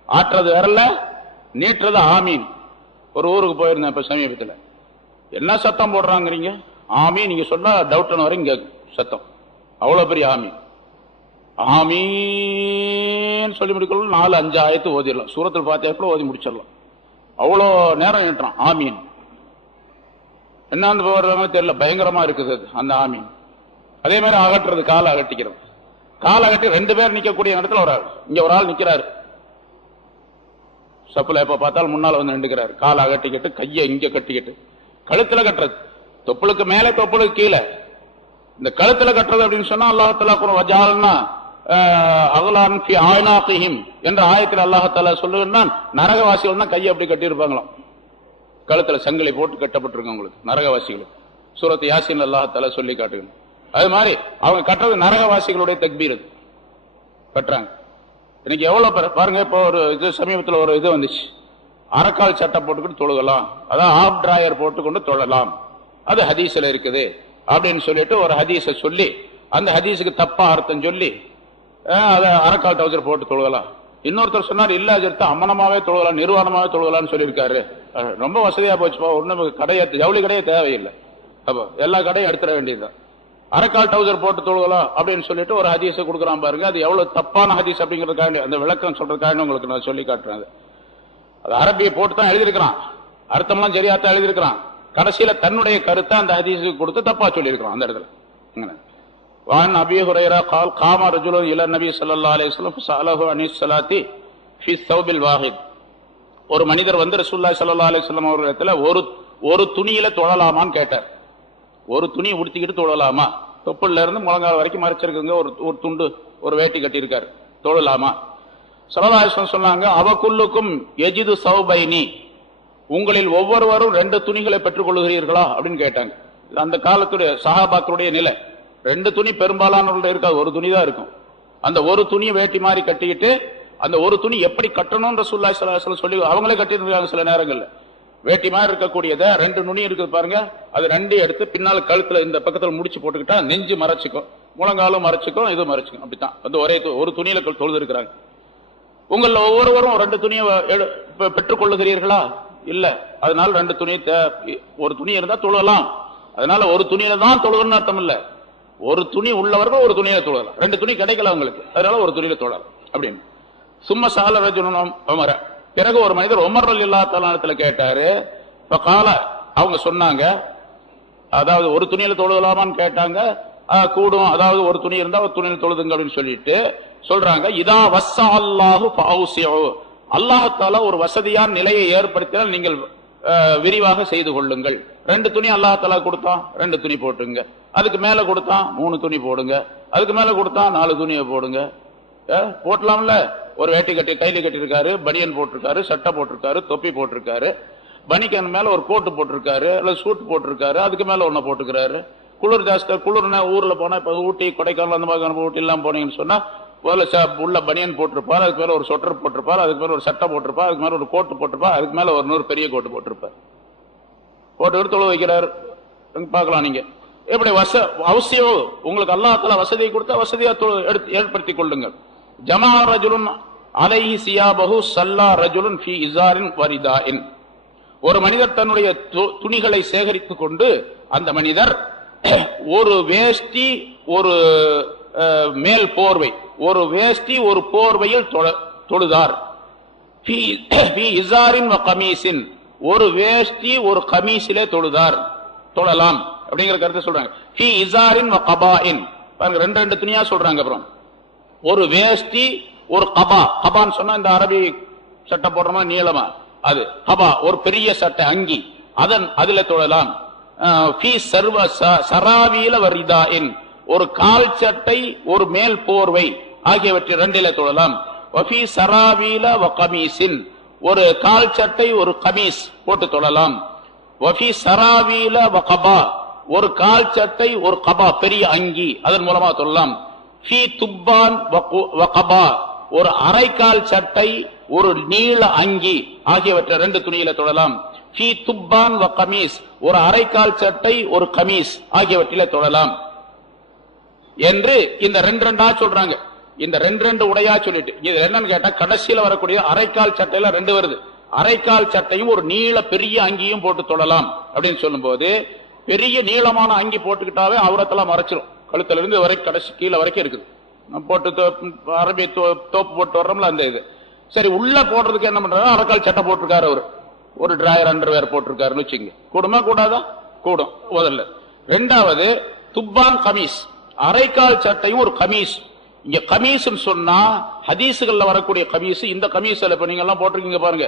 ஆற்றது விரல்ல, நீட்டுறது ஆமீன். ஒரு ஊருக்கு போயிருந்தேன் இப்ப சமீபத்தில். என்ன சத்தம் போடுறாங்கிறீங்க? ஆமீன் நீங்க சொன்னா டவுட் வரை இங்க சத்தம், அவ்வளவு பெரிய ஆமீன். ஆமீன் சொல்லி முடிக்கணும் 4-5 ஆயத்து ஓதிடலாம். சூரத்தில் ஃபாத்திஹா ஓதி முடிச்சிடலாம். அவ்வளோ நேரம் ஏற்றான் ஆமீன். என்ன போடுறாங்க தெரியல, பயங்கரமா இருக்குது அந்த ஆமீன். அதே மாதிரி அகற்றுறது, காலை அகட்டிக்கிறது. காலை அகட்டி 2 பேர் நிக்கக்கூடிய இடத்துல ஒரு ஆள், இங்க ஒரு ஆள் நிக்கிறாரு சப்புல, எப்ப பார்த்தாலும் முன்னால வந்து நின்றுக்கிறாரு. காலை அகட்டிக்கிட்டு கையை இங்க கட்டிக்கிட்டு, கழுத்துல கட்டுறது, தொப்புளுக்கு மேலே தொப்புளுக்கு கீழே. இந்த கழுத்துல கட்டுறது அப்படின்னு சொன்னா அல்லாஹ் வஜாலனா அகலான் ஃபி ஆனாகிஹிம் என்ற ஆயத்தில் அல்லாஹ் சொல்லுகிறான், நரகவாசிகள் தான் கையை அப்படி கட்டி இருப்பாங்களாம். கழுத்துல சங்கிலி போட்டு கட்டப்பட்டிருக்கு உங்களுக்கு நரகவாசிகளுக்கு. சூரத் யாசின் அல்லாஹ் சொல்லி காட்டுங்க. அது மாதிரி அவங்க கட்டுறது நரகவாசிகளுடைய தக்பீர் கட்டுறாங்க. இன்னைக்கு எவ்வளவு பாருங்க. இப்போ ஒரு இது சமீபத்தில் ஒரு இது வந்துச்சு, அரைக்கால் சட்டை போட்டுக்கிட்டு தொழுகலாம், அதான் ஆப் டிராயர் போட்டுக்கொண்டு தொழலாம், அது ஹதீஸ்ல இருக்குது அப்படின்னு சொல்லிட்டு ஒரு ஹதீஸை சொல்லி, அந்த ஹதீஸுக்கு தப்பா அர்த்தம் சொல்லி அதை அரைக்கால் டவுசர் போட்டு தொழுகலாம். இன்னொருத்தர் சொன்னார் இல்ல அஜர்த்த அம்மனமாவே தொழுகலாம், நிர்வாணமாவே தொழுகலாம்னு சொல்லியிருக்காரு. ரொம்ப வசதியா போச்சுப்பா, ஒண்ணு கடையை ஜவுளி கடையே தேவையில்லை, அப்போ எல்லா கடையும் எடுத்துட வேண்டியதுதான். அரைக்கால் டவுசர் போட்டு தொழுகலாம் அப்படின்னு சொல்லிட்டு ஒரு ஹதீஸை கொடுக்குறான் பாருங்க. அது எவ்வளவு தப்பான ஹதீஸ் அப்படிங்கிறதுக்காண்டி அந்த விளக்கம் சொல்றதுக்காண்டி உங்களுக்கு நான் சொல்லி காட்டுறேன். அது அரபியை போட்டு தான் எழுதியிருக்கிறான், அர்த்தம்லாம் சரியாத்தான் எழுதியிருக்கிறான். கடைசியில தன்னுடைய கருத்தை அந்த ஹதீஸுக்கு கொடுத்து தப்பா சொல்லியிருக்கிறான் அந்த இடத்துல. வான் அபீ ஹுரைரா قال قام رجل الى النبي صلى الله عليه وسلم فساله عن الصلاه في الثوب الواحد. ஒரு மனிதர் வந்து ரசூலுல்லாஹி ஸல்லல்லாஹு அலைஹி வஸல்லம் அவர்களிடத்துல ஒரு துணியில தொழலாமான்னு கேட்டார். ஒரு துணி உடுத்திக்கிட்டு தொழலாமா? தொப்புல இருந்து முழங்கால் வரைக்கும் மறைச்சிருக்குங்க, ஒரு துண்டு ஒரு வேட்டி கட்டி இருக்காரு, தொழலாமா? ஸல்லல்லாஹு அலைஹி வஸல்லம் சொன்னாங்க, அவகுல்லுக்கும் யஜிது ஸௌபைனி, உங்களில் ஒவ்வொருவரும் 2 துணிகளை பெற்றுக் கொள்கிறீர்களா அப்படின்னு கேட்டாங்க. அந்த காலத்துடைய சஹாபாக்களுடைய நிலை, 2 துணி பெரும்பாலானவர்கள் இருக்காது, ஒரு துணி தான் இருக்கும். அந்த ஒரு துணியை வேட்டி மாதிரி கட்டிக்கிட்டு, அந்த ஒரு துணி எப்படி கட்டணும் ரசூலுல்லாஹி ஸல்லல்லாஹு அலைஹி வஸல்லம் சொல்லி அவங்களே கட்டிருக்காங்க. சில நேரங்கள்ல வேட்டி மாதிரி இருக்கக்கூடியத 2 நுனி இருக்குது பாருங்க, அது 2 எடுத்து பின்னால் கழுத்துல இந்த பக்கத்துல முடிச்சு போட்டுக்கிட்டா நெஞ்சு மறைச்சிக்கும், முழங்காலும் மறைச்சிக்கும், இது மறைச்சிக்கும். அப்படித்தான் வந்து ஒரு துணியில தொழுது இருக்கிறாங்க. உங்கள ஒவ்வொருவரும் 2 துணியை பெற்றுக் கொள்ளுகிறீர்களா? இல்ல, அதனால 2 துணி, ஒரு துணி இருந்தா தொழலாம், அதனால ஒரு துணியில தான் தொழுகணும்னு அர்த்தம் இல்ல. ஒரு துணி உள்ளவர்கள் ஒரு துணியில தொழலாம், 2 துணி கிடைக்கல அவங்களுக்கு, அதனால ஒரு துணியில தொழலாம் அப்படின்னு. சும்மா சால ரஜுலுன் உமர, பிறகு ஒரு மனிதர் உமர் ரலியல்லாஹு தஆலா கேட்டாரு. கால அவங்க சொன்னாங்க, அதாவது ஒரு துணியில தொழுகலாமான்னு கேட்டாங்க. கூடும், அதாவது ஒரு துணி இருந்தா ஒரு துணியில தொழுதுங்க அப்படின்னு சொல்லிட்டு சொல்றாங்க. இதா வஸ்ஸா அல்லாஹு ஃபௌசிஉ, அல்லாஹ் தஆலா ஒரு வசதியான நிலையை ஏற்படுத்தினால் நீங்கள் விரிவாக செய்து கொள்ளுங்கள். 2 துணி அல்லாஹ் தஆலா கொடுத்தான், 2 துணி போட்டுங்க. அதுக்கு மேல கொடுத்தான் 3 துணி போடுங்க. அதுக்கு மேல கொடுத்தான் 4 துணியை போடுங்க. போட்டலாம்ல. ஒரு வேட்டி கட்டி கையில கட்டி இருக்காரு, பனியன் போட்டிருக்காரு, சட்டை போட்டிருக்காரு, தொப்பி போட்டிருக்காரு, பனிக்கன் மேல ஒரு கோட்டு போட்டிருக்காரு, அல்ல சூட் போட்டிருக்காரு, அதுக்கு மேல ஒண்ணு போட்டுக்கிறாரு. குளிர் ஜாஸ்தியா, குளிர்னா ஊர்ல போனா இப்ப ஊட்டி கொடைக்கானல் அந்த மாதிரி ஊட்டி எல்லாம் போனீங்கன்னு சொன்னா உள்ள பனியன் போட்டிருப்பாரு, அதுக்கு மேல ஒரு சொட்டர் போட்டிருப்பாரு, அதுக்கு மேல ஒரு சட்டை போட்டிருப்பாரு, அதுக்கு மேல ஒரு கோட்டு போட்டிருப்பாரு, அதுக்கு மேல ஒரு 100 பெரிய கோட்டு போட்டிருப்பாரு. போட்டு தொழு வைக்கிறாரு. பார்க்கலாம் நீங்க எப்படி அவசியம். உங்களுக்கு அல்லாஹ் தஆலா வசதியை கொடுத்தா வசதியா ஏற்படுத்திக் கொள்ளுங்கள். ஜமா ரஜுலுன் அலைஹி சியாபஹு ஸல்லா ரஜுலுன் ஃபீ இஸாரின் வரிதாஇன், ஒரு மனிதர் தன்னுடைய துணிகளை சேகரித்துக் கொண்டு அந்த மனிதர் ஒரு வேஷ்டி, ஒரு மேல் போர்வை, ஒரு வேஷ்டி ஒரு போர்வையில் தொழுதார். ஃபீ இஸாரின் வ கமீஸின், ஒரு வேஷ்டி ஒரு கமீஸிலே தொழலாம் அப்படிங்கிற கருத்தை சொல்றாங்க. ஃபீ இஸாரின் வ கபாஇன், பாருங்க 2 துணியா சொல்றாங்க. அப்புறம் ஒரு வேஷ்டி ஒரு கபா, கபான்னு சொன்னா இந்த அரபி சட்டை போடுறோமா நீளமா, அது கபா ஒரு பெரிய சட்டை அங்கி, அதுல தொழலாம். ஃபீ சர்வ சராவீல வரிதாஇன், ஒரு கால் சட்டை ஒரு மேல் போர்வை ஆகியவற்றை 2ல தொழலாம். வஃபீ சராவீல வ கமீஸின், ஒரு கால் சட்டை ஒரு கமீஸ் போட்டு தொழலாம். வஃபீ சராவீல வ கபா, ஒரு கால் சட்டை ஒரு கபா பெரிய அங்கி, அதன் மூலமா தொழலாம். ஃபீ துப்பான் வ கபா, ஒரு அரைக்கால் சட்டை ஒரு நீள அங்கி ஆகியவற்றை 2 துணியில தொழலாம். ஃபீ துப்பான் வ கமீஸ், ஒரு அரைக்கால் சட்டை ஒரு கமீஸ் ஆகியவற்றில தொழலாம் என்று இந்த 2 சொல்றாங்க. இந்த ரெண்டு உடையா சொல்லிட்டு இது என்னன்னு கேட்டா கடைசியில வரக்கூடிய அரைக்கால் சட்டையில 2 வருது. அரைக்கால் சட்டையும் ஒரு நீள பெரிய அங்கியும் போட்டு தொழலாம் அப்படின்னு சொல்லும் போது, பெரிய நீளமான அங்கி போட்டுக்கிட்டாவே அவுரத்தெல்லாம் மறைச்சிடும். கழுத்துல இருந்து வரைக்கும் கடைசி கீழே வரைக்கும் இருக்குது. நம்ம போட்டு அரபி தோப்பு போட்டு வர்றோம்ல அந்த இது. சரி, உள்ள போடுறதுக்கு என்ன பண்றாரு, அரைக்கால் சட்டை போட்டிருக்காரு அவரு, ஒரு டிராயர் அண்டர்வேர் போட்டிருக்காருன்னு வச்சுங்க. கூடுமா கூடாதா? கூடும் முதல்ல. 2வது துப்பான் கமீஸ், அரைக்கால் சட்டையும் ஒரு கமீஸ். இங்க கமீஸ் சொன்னா ஹதீசுகள்ல வரக்கூடிய கமீஸ், இந்த கமீஸ்ல இப்ப நீங்க எல்லாம் போட்டிருக்கீங்க பாருங்க,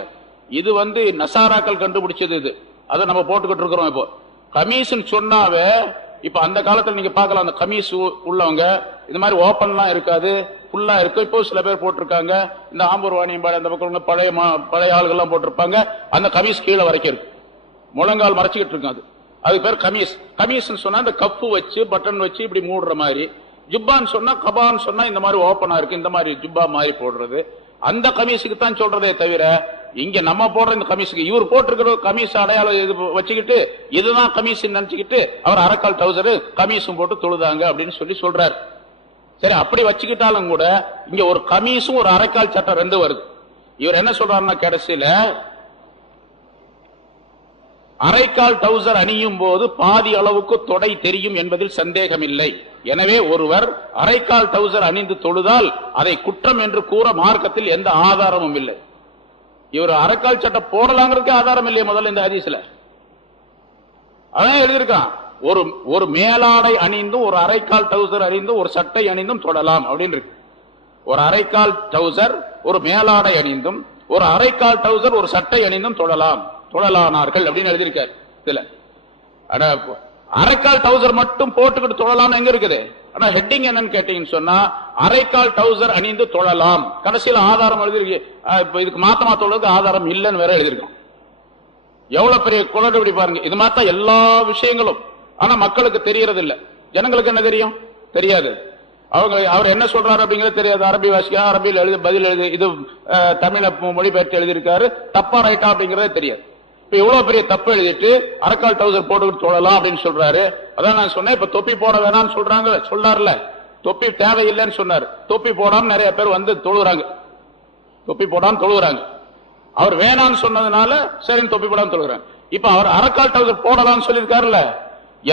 இது நசாராக்கள் கண்டுபிடிச்சது. இது அதை நம்ம போட்டுக்கிட்டு இருக்கிறோம். இப்போ கமீஸ் சொன்னாவே இப்ப அந்த காலத்துல நீங்க பாக்கலாம், அந்த கமீஸ் உள்ளவங்க இந்த மாதிரி ஓப்பன்லாம் இருக்காது, ஃபுல்லா இருக்கும். இப்போ சில பேர் போட்டிருக்காங்க, இந்த ஆம்பூர் வாணியம்பாடு அந்த பக்கம் பழைய ஆளுகள்லாம் போட்டிருப்பாங்க. அந்த கமீஸ் கீழே வரைக்கும் இருக்கு, முழங்கால் மறைச்சிக்கிட்டு இருக்கும். அதுக்கு பேர் கமீஸ். கமீஸ் சொன்னா இந்த கப்பு வச்சு பட்டன் வச்சு இப்படி மூடுற மாதிரி. ஜுப்பான்னு சொன்னா, கபான்னு சொன்னா இந்த மாதிரி ஓப்பனா இருக்கு, இந்த மாதிரி ஜுப்பா மாதிரி போடுறது. அந்த கமீஸுக்கு தான் சொல்றதே தவிர, இங்க நம்ம போடுற இந்த கமீஸுக்கு இவர் போட்டிருக்கிற கமீஸ் அடையாளம் இது வச்சுக்கிட்டு இதுதான் கமீஸ் நினைச்சுக்கிட்டு அவர் அரைக்கால் டவுசரு கமீஸும் போட்டு தொழுதாங்க அப்படின்னு சொல்றாரு. சரி, அப்படி வச்சுக்கிட்டாலும் கூட இங்க ஒரு கமீஸும் ஒரு அரைக்கால் சட்டை 2 வருது. இவர் என்ன சொல்றாருன்னா, கடைசியில அரைக்கால் டவுசர் அணியும் போது பாதி அளவுக்கு தொடை தெரியும் என்பதில் சந்தேகமில்லை. எனவே ஒருவர் அரைக்கால் டவுசர் அணிந்து தொழுதால் அதை குற்றம் என்று கூற மார்க்கத்தில் எந்த ஆதாரமும் இல்லை. இவர் அரைக்கால் சட்டை போடலாங்கிறதுக்கு ஆதாரம் இல்லையே முதல்ல இந்த ஹதீஸ்ல. அதான் எழுதியிருக்கான், ஒரு மேலாடை அணிந்தும் ஒரு அரைக்கால் டவுசர் அணிந்தும் ஒரு சட்டை அணிந்தும் தொடலாம் அப்படின்னு இருக்கு. ஒரு அரைக்கால் டவுசர் ஒரு மேலாடை அணிந்தும் ஒரு அரைக்கால் டவுசர் ஒரு சட்டை அணிந்தும் தொழலானார்கள் அப்படின்னு எழுதியிருக்காரு. இதுல அரைக்கால் டவுசர் மட்டும் போட்டுக்கிட்டு தொழலாம் எங்க இருக்குது? ஆனா ஹெட்டிங் என்னன்னு கேட்டீங்கன்னு சொன்னா, அரைக்கால் டவுசர் அணிந்து தொழலாம். கடைசியில் ஆதாரம் எழுதிருக்கு, இதுக்கு மாத்தமா தொழுது ஆதாரம் இல்லைன்னு வேற எழுதியிருக்கோம். எவ்வளவு பெரிய குளறுபடி பாருங்க. இது மாத்தா எல்லா விஷயங்களும். ஆனா மக்களுக்கு தெரியறது இல்ல. ஜனங்களுக்கு என்ன தெரியும்? தெரியாது. அவர் என்ன சொல்றாரு அப்படிங்கிறது தெரியாது. அரபி வாசிக்கா, அரபியில் எழுதி பதில் எழுதி, இது தமிழ மொழிபெயர்த்து எழுதியிருக்காரு, தப்பா ரைட்டா அப்படிங்கறதே தெரியாது. இப்ப இவ்வளவு பெரிய தப்பு எழுதிட்டு அரைக்கால் டவுசர் போட்டுக்கிட்டு தொழலாம் அப்படின்னு சொல்றாரு. அதான் நான் சொன்னேன், இப்ப தொப்பி போட வேணாம்னு சொல்றாருல, தொப்பி தேவையில்லைன்னு சொன்னாரு. தொப்பி போடாம நிறைய பேர் தொழுகிறாங்க, தொப்பி போடாம தொழுகிறாங்க. அவர் வேணான்னு சொன்னதுனால சரின்னு தொப்பி போடாம தொழுகிறாங்க. இப்ப அவர் அரைக்கால் டவுசர் போடலாம்னு சொல்லியிருக்காருல்ல,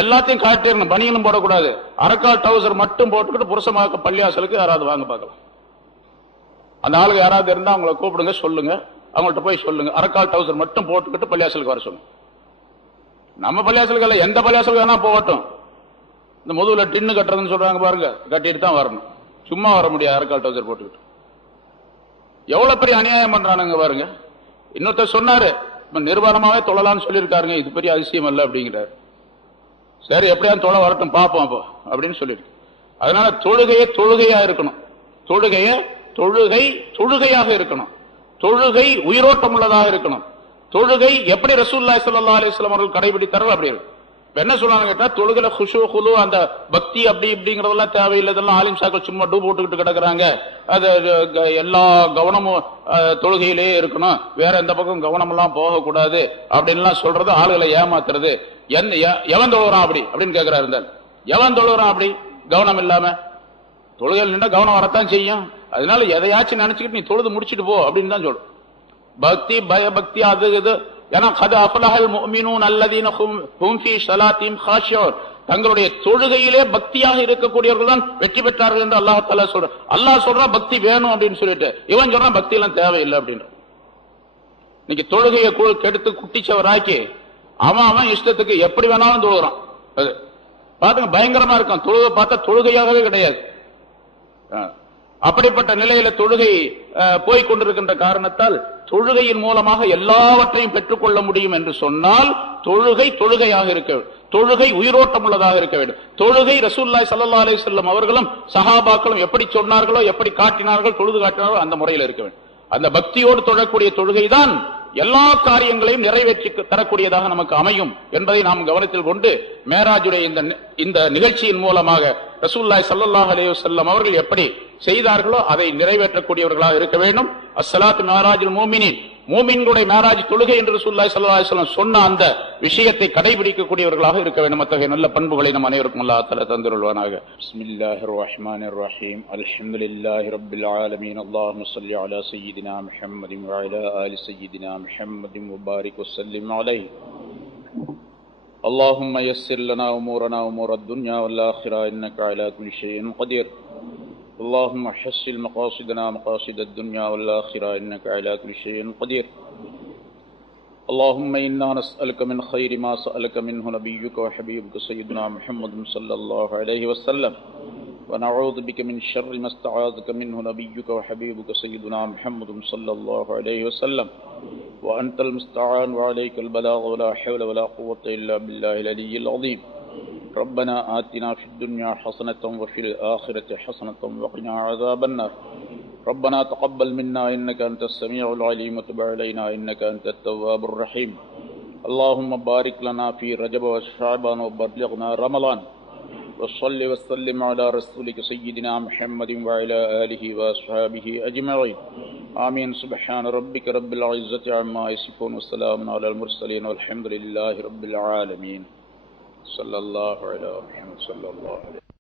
எல்லாத்தையும் காட்டிடணும், பனியனும் போடக்கூடாது. அரைக்கால் டவுசர் மட்டும் போட்டுக்கிட்டு புருஷமாக பள்ளியாசலுக்கு யாராவது வாங்க பார்க்கலாம். அந்த ஆளுங்க யாராவது இருந்தா அவங்களை கூப்பிடுங்க, சொல்லுங்க, அவங்கள்ட்ட போய் சொல்லுங்க, அரைக்கால் டவுசர் மட்டும் போட்டுக்கிட்டு பள்ளியாசலுக்கு வர சொல்லுங்க. நம்ம பள்ளியாசலுக்கு இல்ல, எந்த பள்ளியாசலுக்கு வேணா போகட்டும். இந்த முதுகுல டின்னு கட்டுறதுன்னு சொல்றாங்க பாருங்க, கட்டிட்டு தான் வரணும், சும்மா வர முடியாது அரைக்கால் டவுசர் போட்டுக்கிட்டு. எவ்வளவு பெரிய அநியாயம் பண்றானுங்க பாருங்க. இன்னொருத்தர் சொன்னாரு, நிர்வாணமாவே தொழலான்னு சொல்லியிருக்காருங்க, இது பெரிய அதிசயம் அல்ல அப்படிங்கிறாரு. சரி, எப்படியாவது தொலை வரட்டும் பார்ப்போம் அப்போ அப்படின்னு சொல்லியிருக்கு. அதனால தொழுகையா இருக்கணும், தொழுகையாக இருக்கணும், தொழுகை உயிரோட்டம் உள்ளதாக இருக்கணும். தொழுகை எப்படி ரசூலுல்லாஹி ஸல்லல்லாஹு அலைஹி வஸல்லம் அவர்கள் கடைபிடித்தார்கள் அப்படி இருக்கு. என்ன சொல்றாங்க கேட்டா, தொழுகையில குஷூ குலு அந்த பக்தி அப்படி இப்படிங்கறதெல்லாம் தேவையில்லை. இதெல்லாம் ஆலிம் சாக்கள் சும்மா டூ போட்டுக்கிட்டு கிடக்குறாங்க. அது எல்லா கவனமும் தொழுகையிலேயே இருக்கணும், வேற எந்த பக்கம் கவனம் எல்லாம் போகக்கூடாது அப்படின்லாம் சொல்றது ஆளுகளை ஏமாத்துறது. எவன் தொழுகிறான் அப்படின்னு கேட்கிறாரு. இருந்தால் எவன் தொழுகிறான் அப்படி கவனம் இல்லாம? தொழுகையில் நின்றா கவனம் வரத்தான் செய்யும். அதனால எதையாச்சும் நினைச்சுக்கிட்டு நீ தொழுது முடிச்சுட்டு போ அப்படின்னு தான் சொல்லும். பக்தி பயபக்தி அது இது. ஏன்னா கத் அஃலஹல் முஃமினூன் அல்லதீன ஹும் ஃபீ ஸலாத்திஹிம் காஷியூன், தங்களுடைய தொழுகையிலே பக்தியாக இருக்கக்கூடியவர்கள் தான் வெற்றி பெற்றார்கள் என்று அல்லாஹ் தஆலா சொல்றான். அல்லாஹ் சொல்றான் பக்தி வேணும் அப்படின்னு சொல்லிட்டு, இவன் சொல்றான் பக்தி எல்லாம் தேவையில்லை அப்படின்னு. இன்னைக்கு தொழுகையை கெடுத்து குட்டிச்சவராக்கி அவன் இஷ்டத்துக்கு எப்படி வேணாலும் தொழுகிறான். அது பாத்துங்க, பயங்கரமா இருக்கும். தொழுகை பார்த்தா தொழுகையாகவே கிடையாது. அப்படிப்பட்ட நிலையில தொழுகை போய்கொண்டிருக்கின்ற காரணத்தால் தொழுகையின் மூலமாக எல்லாவற்றையும் பெற்றுக்கொள்ள முடியும் என்று சொன்னால் தொழுகையாக இருக்க வேண்டும், தொழுகை உயிரோட்டம் உள்ளதாக இருக்க வேண்டும். தொழுகை ரசூலுல்லாஹி ஸல்லல்லாஹு அலைஹி வஸல்லம் அவர்களும் சஹாபாக்களும் எப்படி சொன்னார்களோ, எப்படி காட்டினார்கள், தொழுது காட்டினார்களோ அந்த முறையில் இருக்க வேண்டும். அந்த பக்தியோடு தொழக்கூடிய தொழுகைதான் எல்லா காரியங்களையும் நிறைவேற்றி தரக்கூடியதாக நமக்கு அமையும் என்பதை நாம் கவனத்தில் கொண்டு, மேராஜுடைய இந்த நிகழ்ச்சியின் மூலமாக ரசூலுல்லாஹி ஸல்லல்லாஹு அலைஹி வஸல்லம் அவர்கள் எப்படி செய்தார்களோ அதை நிறைவேற்றக்கூடியவர்களாக இருக்க வேண்டும். அஸ்ஸலாத்து மிஅராஜுல் முஃமினீன், மூமின்களுடைய மேராஜ் தொழுகை என்று ரசூலுல்லாஹி ஸல்லல்லாஹு அலைஹி வஸல்லம் சொன்ன அந்த விஷயத்தை கடைபிடிக்கக்கூடியவர்களாக இருக்க வேண்டும். அத்தகைய நல்ல பண்புகளை நம் அனைவருக்கும் அல்லாஹ் தஆலா தந்திருவானாக. பிஸ்மில்லாஹிர் ரஹ்மானிர் ரஹீம். அல்ஹம்துலில்லாஹி ரப்பில் ஆலமீன். அல்லாஹும்ம ஸல்லி அலா சய்யிதினா முஹம்மதின் வ அலா ஆலி சய்யிதினா முஹம்மதின் வ பாரிக் வ ஸல்லிம் அலைஹி. اللهم يسر لنا أمورنا أمور الدنيا والآخرة إنك على كل شيء قدير. اللهم حصل مقاصدنا مقاصد الدنيا والآخرة إنك على كل شيء قدير. اللهم إنا نسألك من خير ما سألك منه نبيك وحبيبك سيدنا محمد صلى الله عليه وسلم ونعوذ بك من شر ما استعاذك منه نبيك وحبيبك سيدنا محمد صلى الله عليه وسلم وأنت المستعان وعليك البلاغ ولا حول ولا قوة إلا بالله العلي العظيم. ربنا آتنا في الدنيا حسنة وفي الآخرة حسنة وقنا عذاب النار. ربنا تقبل منا إنك أنت السميع العليم وتب علينا إنك أنت التواب الرحيم. اللهم بارك لنا في رجب وشعبان وبلغنا رمضان. وصل وسلم على رسولك سيدنا محمد وعلى آله وأصحابه أجمعين. آمين. سبحان ربك رب العزة عما يصفون وسلام على المرسلين والحمد لله رب العالمين. صلى الله على محمد صلى الله عليه